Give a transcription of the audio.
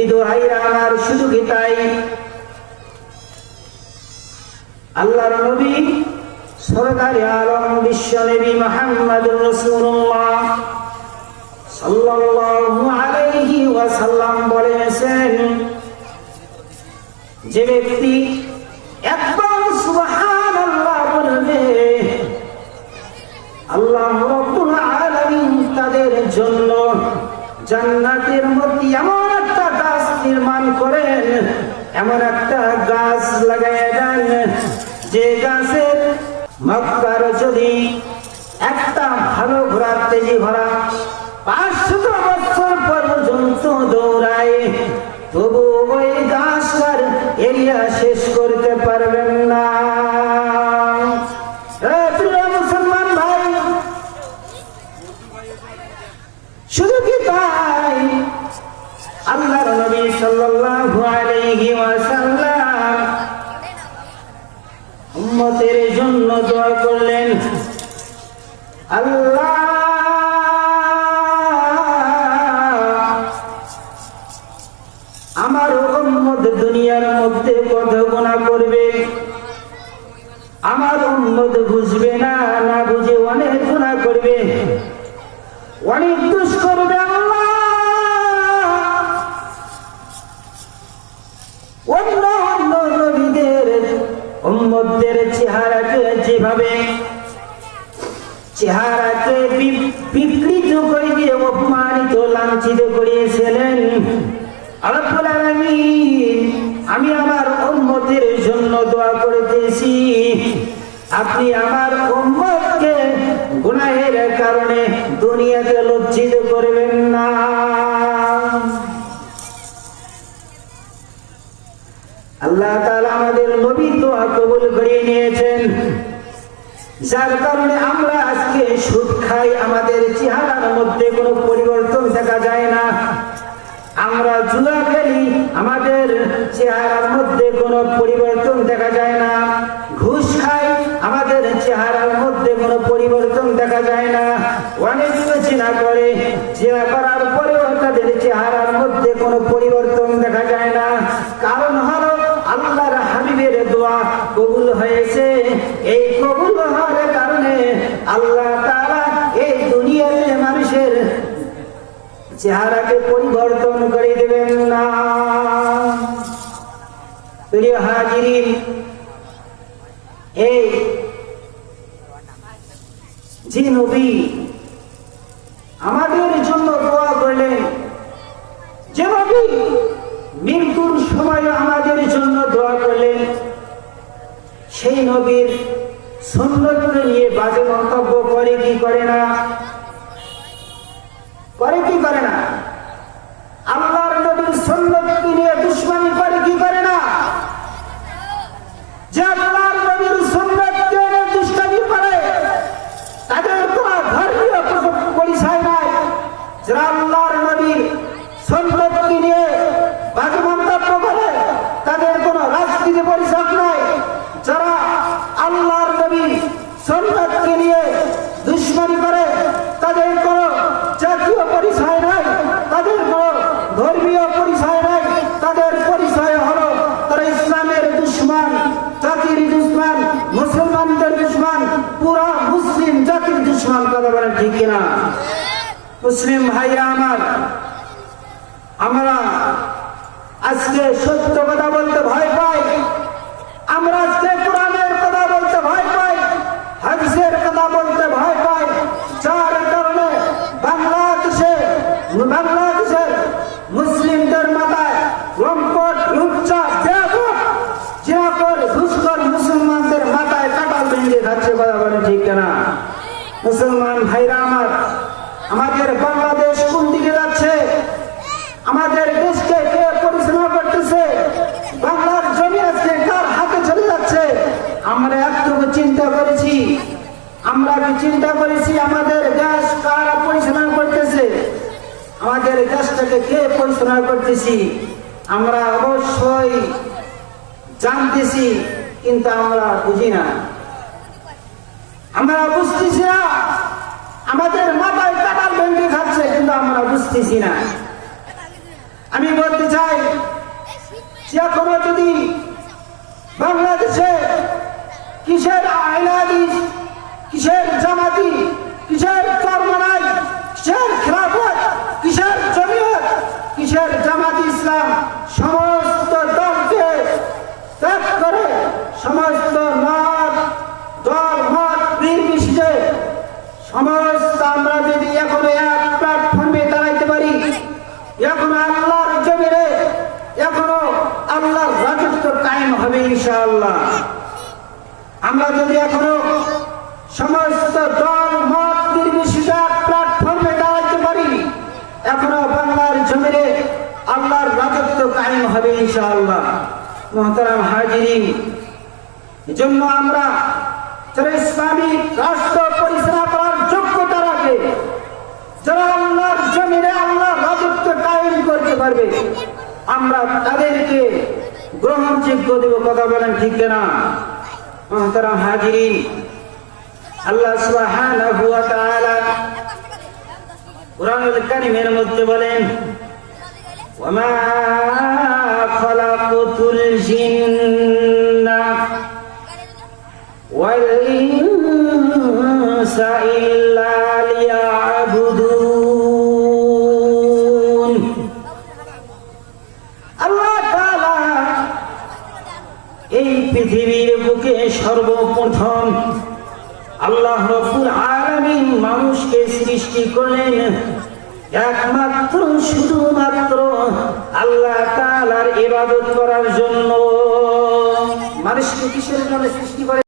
আমার শুধু কি তাই, আল্লাহর নবী সরকারে আলম বিশ্ব নবী মুহাম্মদুর রাসূলুল্লাহ সাল্লাল্লাহু আলাইহি ওয়াসাল্লাম বলেছেন, যে ব্যক্তি একবার সুবহানাল্লাহ বলবে, আল্লাহ রাব্বুল আলামিন তাদের জন্য জান্নাতের মধ্যে এমন একটা গাছ নির্মাণ করেন, এমন একটা গাছ লাগাইয়া দেন, যে গাছের মক্কার যদি একটা ভালো ঘোড়ার তেজি ঘোড়া 500 বছর পর্যন্ত দৌড়ায়, তবু ওই গাছটার এরিয়া শেষ করতে পারবেন না। মুসলমান ভাই, শুধু কি তাই, আল্লাহর নবী সাল্লাল্লাহু আলাইহি ওয়াসাল্লাম উম্মতের জন্য দোয়া করলেন, আল্লাহ আমার উম্মত দুনিয়ার মধ্যে কত গুনাহ করবে, আমার উম্মত বুঝবে না, না বুঝে অনেক গুনাহ করবে, অনেক দোষ করবে। আল্লাহ অন্য অন্য নবীদের উম্মতদের চেহারাকে যেভাবে চেহারাকে বিকৃত করে দিয়ে অপমানিত লাঞ্ছিত করিয়েছিলেন, রব্বুল আলামিন আমি আমার উম্মতের জন্য দোয়া করতেছি, আপনি আমার উম্মতকে গুনাহের কারণে দুনিয়াতে লজ্জিত করবেন না। আল্লাহ তাআলা আমাদের নবীর দোয়া কবুল করে নিয়েছেন, যার কারণে আমরা আজকে সুদ খাই, আমাদের চেহারার মধ্যে কোনো পরিবর্তন দেখা যায় না। আমরা জুয়া খেলি, আমাদের চেহারার মধ্যে কোনো পরিবর্তন দেখা যায় না। ঘুষ খাই, আমাদের চেহারার মধ্যে কোনো পরিবর্তন দেখা যায় না। অনেক জিনা করে, জিনা করার পরেও তাদের চেহারার মধ্যে কোনো পরিবর্তন দেখা যায় না। কারণ হলো আল্লাহর হাবিবের দোয়া কবুল হয়েছে। এই কবুল হওয়ার কারণে আল্লাহ তাআলা এই দুনিয়াতে মানুষের চেহারাকে পরিবর্তন করে দেবেন না। প্রিয় হাজিরিন, এই যে নবী আমাদের জন্য দোয়া করলেন, যে নবী মৃত্যুর সময় আমাদের জন্য দোয়া করলেন, সেই নবীর সুন্নতকে নিয়ে বাজে মন্তব্য করে কি করে না? করে কি করে না? আল্লাহর নবীর সুন্নতকে নিয়ে দুশমনি করে কি করে না? যে আল্লাহর নবীর সুন্নতকে নিয়ে দুষ্টামি করে, তাদের কোনো ধর্মীয় পরিচয় নাই। যারা আল্লাহর নবীর সুন্নতকে নিয়ে বাজে মন্তব্য করে, তাদের কোনো রাজনীতি পরিচয় নাই। যারা আল্লাহর নবীর সুন্নতকে নিয়ে দুশমনি করে, তাদের কোনো জাতীয় পরিচয় নাই, তাদের কোনো ধর্মীয় পরিচয় নাই। তাদের পরিচয় হলো তারা ইসলামের দুশমন, জাতির দুশমন, মুসলমানদের দুশমন, পুরা মুসলিম জাতির দুশমন। কথা বলেন ঠিক কিনা? মুসলিম ভাইরা আমার, আমরা আজকে সত্য কথা বলতে ভয় পাই, আমরা আজকে কোরআনের কথা বলতে ভয় পাই, হাদিসের কথা বলতে ভয় পাই, যার কারণে বাংলাদেশের মুসলিমদের মাথায় লম্পট, লুচ্চা, বেয়াদব, জিনাখোর, ঘুষখোর মুসলমানদের মাথায় কাঁঠাল ভেঙে খাচ্ছে। কথা বলে ঠিক না? মুসলমান ভাইরা আমার, আমাদের বাংলাদেশ কোন দিকে যাচ্ছে? আমাদের দেশকে কে পরিচালনা করতেছে? বাংলার জমি আজকে কার হাতে চলে যাচ্ছে? আমরা একটুকু চিন্তা করেছি? আমরা চিন্তা করেছি আমাদের দেশ কারা পরিচালনা করতেছে? আমাদের দেশটাকে কে পরিচালনা করতেছি? আমরা অবশ্যই জানতেছি, কিন্তু আমরা বুঝি না, আমরা বুঝতেছি না। আমাদের মাথায় কাঁঠাল ভেঙে খাচ্ছে, কিন্তু আমরা বুঝতেছি না। আমি বলতে চাই যে এখনো যদি বাংলাদেশে কিসের আহলে হাদিস, কিসের জামাতি, কিসের চরমনাই, কিসের খেলাফত, কিসের জমিয়ত, কিসের জামাত ইসলাম, সমস্ত দলকে ত্যাগ করে সমস্ত দল মত নির্বিশেষে সমস্ত আমরা যদি এখনো এক প্ল্যাটফর্মে দাঁড়াইতে পারি, এখনো আল্লাহর জমিনে এখনো আল্লাহর রাজত্ব কায়েম হবে ইনশাআল্লাহ। আমরা যদি এখনো সমস্ত দল মত নির্বিশেষে প্ল্যাটফর্মে দাঁড়াইতে পারি, এখনো বাংলার জমিনে আল্লাহর রাজত্ব কায়েম হবে ইনশাআল্লাহ। মুহতারাম হাজিরিন, এজন্য আমরা যারা ইসলামিক রাষ্ট্র পরিচালনা করার যোগ্যতা রাখে, যারা আল্লাহর জমিনে আল্লাহর রাজত্ব কায়েম করতে পারবে, আমরা তাদেরকে গ্রহণযোগ্য দেব। কথা বলেন ঠিক না? মুহতারাম হাজিরিন, আল্লাহ সুবহানাহু ওয়া তাআলা কুরআনুল কারীমের মধ্যে বলেন, ওয়া মা খালাকুতুল জিন্না ওয়াল ইনসা ইল্লা লিয়াবুদুন। আল্লাহ তাআলা এই পৃথিবীর বুকে সর্বপ্রথম আল্লাহ রাব্বুল আলামিন মানুষকে সৃষ্টি করলেন একমাত্র শুধুমাত্র আল্লাহ তাআলার ইবাদত করার জন্য। মানুষকে কিসের জন্য সৃষ্টি করে?